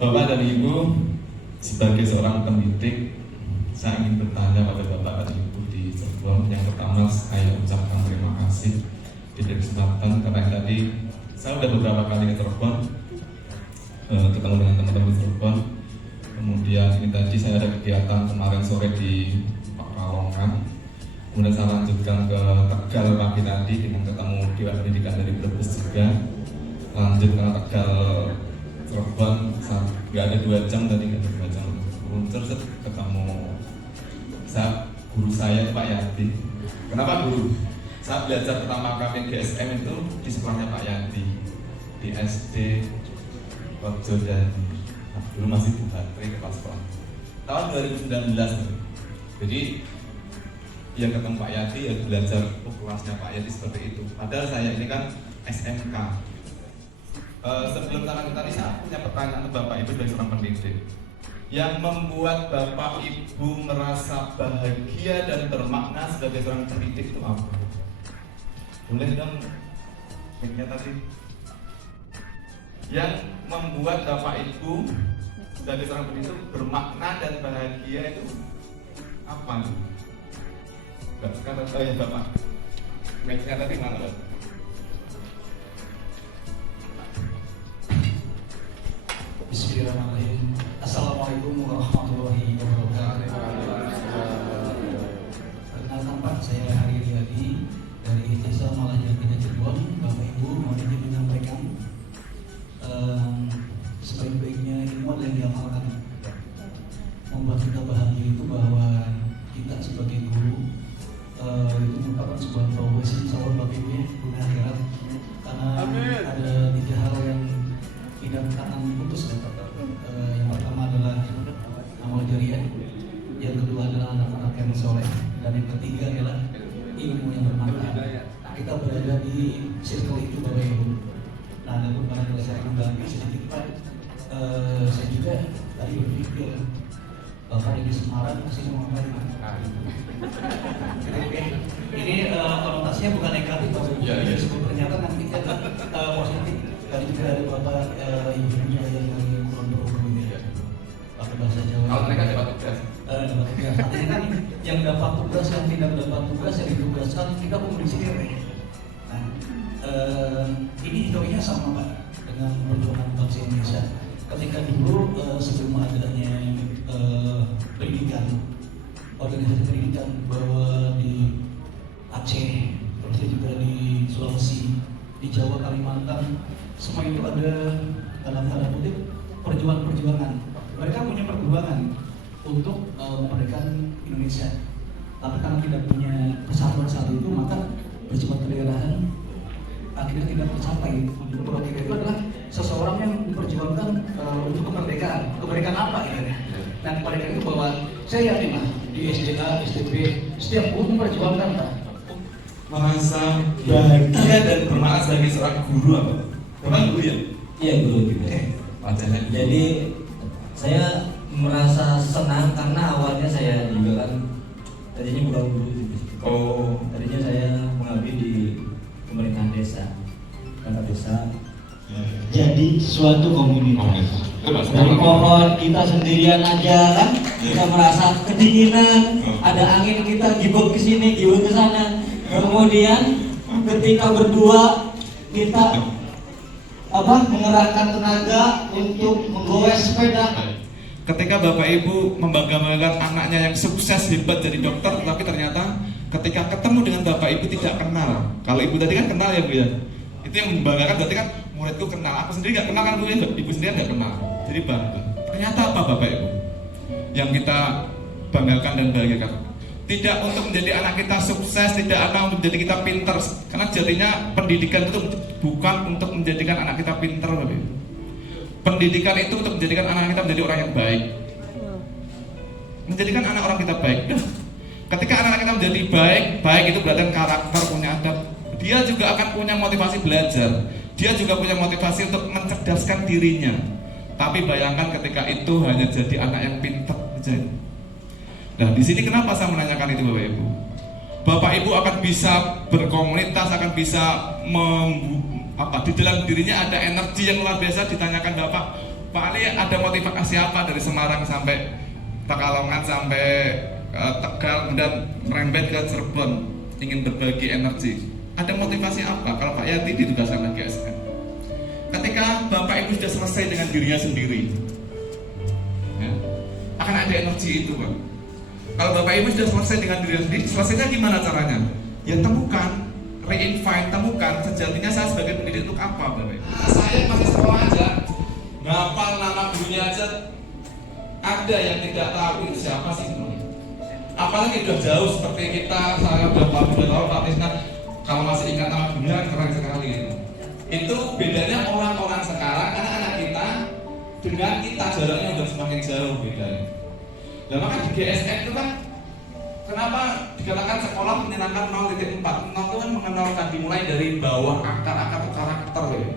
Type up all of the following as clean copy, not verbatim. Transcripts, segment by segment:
Bapak dan Ibu, sebagai seorang pendidik, saya ingin bertanya pada Bapak dan Ibu di Cirebon. Yang pertama, saya ucapkan terima kasih diberi kesempatan karena tadi saya sudah beberapa kali ke Cirebon, ketemu dengan teman-teman Cirebon. Kemudian ini tadi saya ada kegiatan kemarin sore di Pekalongan. Kemudian saya lanjutkan ke Tegal pagi tadi dengan ketemu Dewan Pendidikan dari Brebes juga. Lanjut ke Tegal Cirebon, nggak ada 2 jam tadi, nggak ada 2 jam. Terus ketemu guru saya Pak Yadi. Kenapa guru? Saya belajar pertama kali GSM itu di sekolahnya Pak Yadi di SD Wabjo dan dulu masih di Batri kepala sekolah tahun 2019. Jadi yang ketemu Pak Yadi ya belajar kelasnya Pak Yadi seperti itu. Padahal saya ini kan SMK. Sebelum tangan tadi saya punya pertanyaan ke Bapak Ibu sebagai seorang pendidik. Yang membuat Bapak Ibu merasa bahagia dan bermakna sebagai seorang pendidik itu apa? Boleh dong mic-nya tadi. Yang membuat Bapak Ibu sebagai seorang pendidik bermakna dan bahagia itu apa? Gak sekarang tahu ya Bapak. Mic-nya tadi mana Pak? Bismillahirrahmanirrahim. Assalamualaikum warahmatullahi wabarakatuh. Perkenalkan Pak, saya Hari Riyadi dari Desa Malajati Cirebon. Bapak Ibu, mohon izin menyampaikan sebaik-baiknya ilmu yang diamalkan. Membuat kita bahagia itu bahwa kita sebagai guru itu merupakan sebuah profesi, insyaallah Bapak Ibu ya, dunia akhirat. Karena ada 3 hal yang tidak akan putus. Yang pertama adalah amal jariah, yang kedua adalah anak-anak yang soleh, dan yang ketiga adalah ilmu yang bermanfaat. Kita berada di circle itu Bapak Ibu. Nah, namun pada saya kembali sedikit Pak, saya juga tadi berpikir Bapak di Semarang masih mau ngapain Pak? Ini konotasinya bukan negatif Bapak Ibu. Disebut ternyata nanti positif. Tadi juga ada Bapak ibunya yang dari Kulon Progo ini pakai bahasa Jawa. Kalau mereka dapat tugas, dapat tugas. Artinya kan yang dapat tugas, yang tidak dapat tugas, yang ditugaskan kita komunikasi kira. Nah, ini historinya sama Pak dengan perjuangan bangsa Indonesia. Ketika dulu sebelum adanya pendidikan, organisasi pendidikan bahwa di Aceh, terus juga di Sulawesi, di Jawa, Kalimantan, semua itu ada dalam tanda kutip perjuangan. Mereka punya perjuangan untuk memerdekakan Indonesia. Tapi karena tidak punya persatuan saat itu, maka bersifat kedaerahan akhirnya tidak tercapai. Bahwa kita itu adalah seseorang yang diperjuangkan untuk kemerdekaan. Kemerdekaan apa ya? Nah, kemerdekaan itu bahwa saya yakin lah di SDA, STB, setiap guru memperjuangkan Pak. merasa bahagia dan bermakna sebagai seorang guru apa? Bapak guru ya? Iya guru juga. Wajahnya. Jadi saya merasa senang karena awalnya saya juga kan tadinya bukan guru gitu. Tadinya saya mengabdi di pemerintahan desa, kata desa. Jadi suatu komunitas. Dari pohon kita sendirian aja kan, kita merasa kedinginan, ada angin kita gibur ke sini, gibur ke sana. Kemudian ketika berdua kita mengerahkan tenaga untuk menggoes sepeda. Ketika Bapak Ibu membanggakan anaknya yang sukses hebat jadi dokter, tapi ternyata ketika ketemu dengan Bapak Ibu tidak kenal. Kalau Ibu tadi kan kenal ya Bu ya. Itu yang membanggakan berarti kan muridku kenal. Aku sendiri nggak kenal kan Bu ya, Ibu sendiri nggak kenal. Jadi bangga. Ternyata apa Bapak Ibu yang kita banggakan dan bahagiakan? Tidak untuk menjadi anak kita sukses, tidak anak untuk menjadi kita pinter. Karena jadinya pendidikan itu bukan untuk menjadikan anak kita pinter, Bapak Ibu. Pendidikan itu untuk menjadikan anak kita menjadi orang yang baik. Menjadikan anak orang kita baik. Ketika anak kita menjadi baik, baik itu berarti karakter, punya adab. Dia juga akan punya motivasi belajar. Dia juga punya motivasi untuk mencerdaskan dirinya. Tapi bayangkan ketika itu hanya jadi anak yang pinter saja. Nah, di sini kenapa saya menanyakan itu Bapak Ibu? Bapak Ibu akan bisa berkomunitas, akan bisa di dalam dirinya ada energi yang luar biasa. Ditanyakan Bapak, Pak Ali ada motivasi apa dari Semarang sampai Pekalongan sampai Tegal dan merembet ke Cirebon ingin berbagi energi? Ada motivasi apa? Kalau Pak Yati ditugaskan oleh GSM, ketika Bapak Ibu sudah selesai dengan dirinya sendiri, ya, akan ada energi itu, Pak. Kalau Bapak Ibu sudah selesai dengan dirinya sendiri, selesainya gimana caranya? Ya temukan, re-invite, temukan sejatinya saya sebagai pendidik untuk apa, Bapak Ibu. Saya masih sekolah aja, ngapal nama gurunya aja, ada yang tidak tahu itu siapa sih sebenarnya. Apalagi udah jauh seperti kita, saya udah 40 tahun, Pak Tisna, kalau masih ingat nama gurunya keren sekali itu. Itu bedanya orang-orang sekarang, anak-anak kita dengan kita jaraknya udah semakin jauh bedanya. Dan maka di GSN itu kan kenapa dikatakan sekolah menyenangkan 0.4? 0 itu kan mengenalkan, dimulai dari bawah akar-akar karakter ya.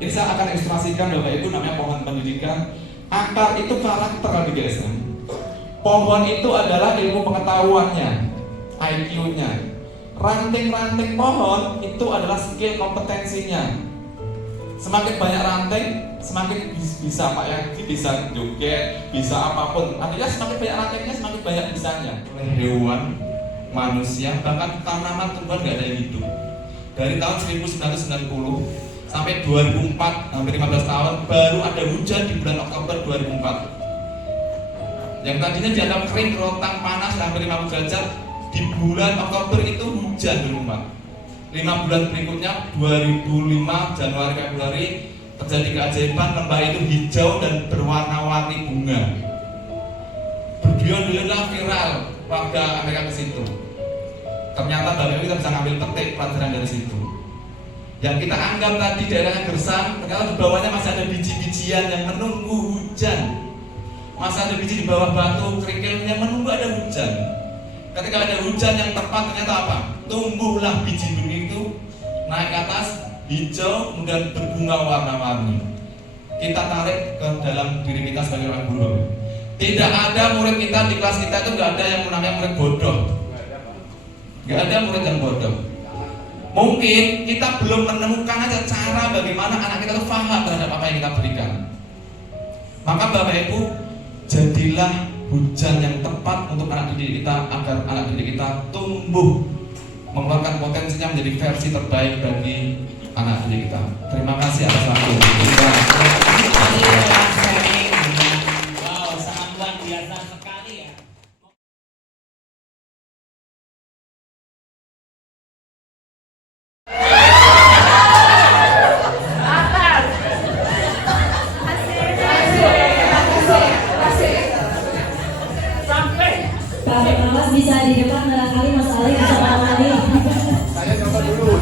Ini saya akan ilustrasikan Bapak Ibu, namanya pohon pendidikan. Akar itu karakter di GSN. Pohon itu adalah ilmu pengetahuannya, IQ-nya. Ranting-ranting pohon itu adalah skill kompetensinya. Semakin banyak ranting, semakin bisa Pak Yati, bisa joget, bisa apapun. Artinya semakin banyak rantingnya, semakin banyak bisanya. Hewan, manusia, bahkan tanaman tumbuhan nggak ada yang hidup. Dari tahun 1990 sampai 2004, hampir 15 tahun, baru ada hujan di bulan Oktober 2004. Yang tadinya dianggap kering, rontang, panas, hampir 50 derajat, di bulan Oktober itu hujan 2004. 5 bulan berikutnya 2005 Januari Februari terjadi keajaiban, lembah itu hijau dan berwarna-warni bunga. Berbulan-bulan viral warga Amerika ke situ. Ternyata Bapak Ibu kita bisa ngambil petik pelajaran dari situ. Yang kita anggap tadi daerahnya gersang, ternyata di bawahnya masih ada biji-bijian yang menunggu hujan. Masih ada biji di bawah batu kerikil yang menunggu ada hujan. Ketika ada hujan yang tepat, ternyata apa? Tumbuhlah biji benih itu naik ke atas, hijau, kemudian berbunga warna-warni. Kita tarik ke dalam diri kita sebagai orang guru. Tidak ada murid kita di kelas kita itu nggak ada yang namanya murid bodoh. Nggak ada murid yang bodoh. Mungkin kita belum menemukan aja cara bagaimana anak kita itu paham terhadap apa yang kita berikan. Maka Bapak Ibu, jadilah hujan yang tepat untuk anak didik kita agar anak didik kita tumbuh mengeluarkan potensinya menjadi versi terbaik bagi anak didik kita. Terima kasih atas waktu. Wow, sangat luar biasa sekali ya. Pak Pengawas bisa di depan, barangkali Mas Ali bisa mengawali. Saya coba dulu.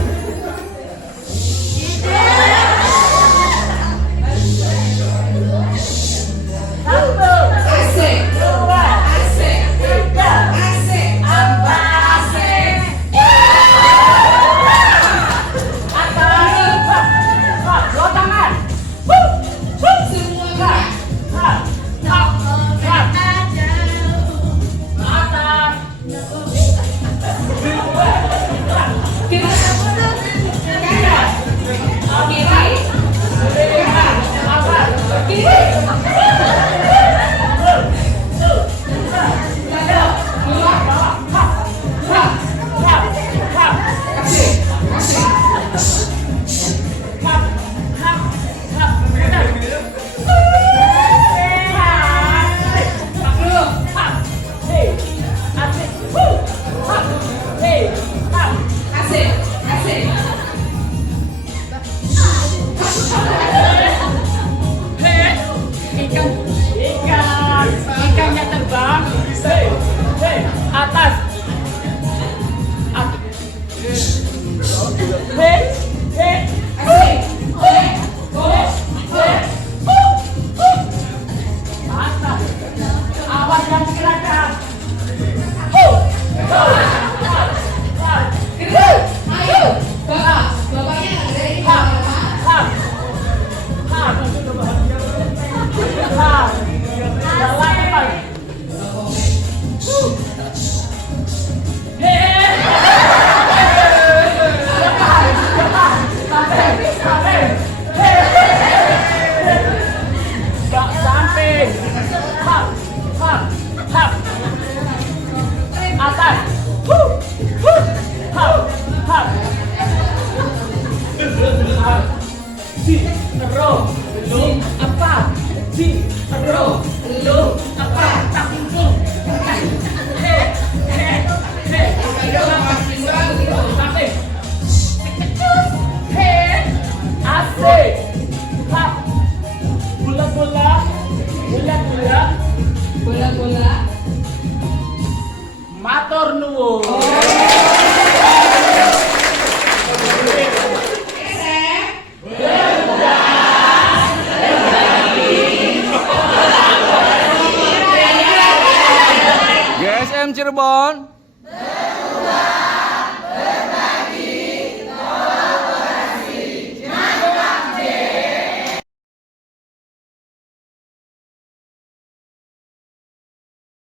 Si ro lu apa? Si ro lu apa? Takut. Asik. Hap. Bola-bola. Bola-bola. Bola-bola. Matur nuwun. GSM Cirebon.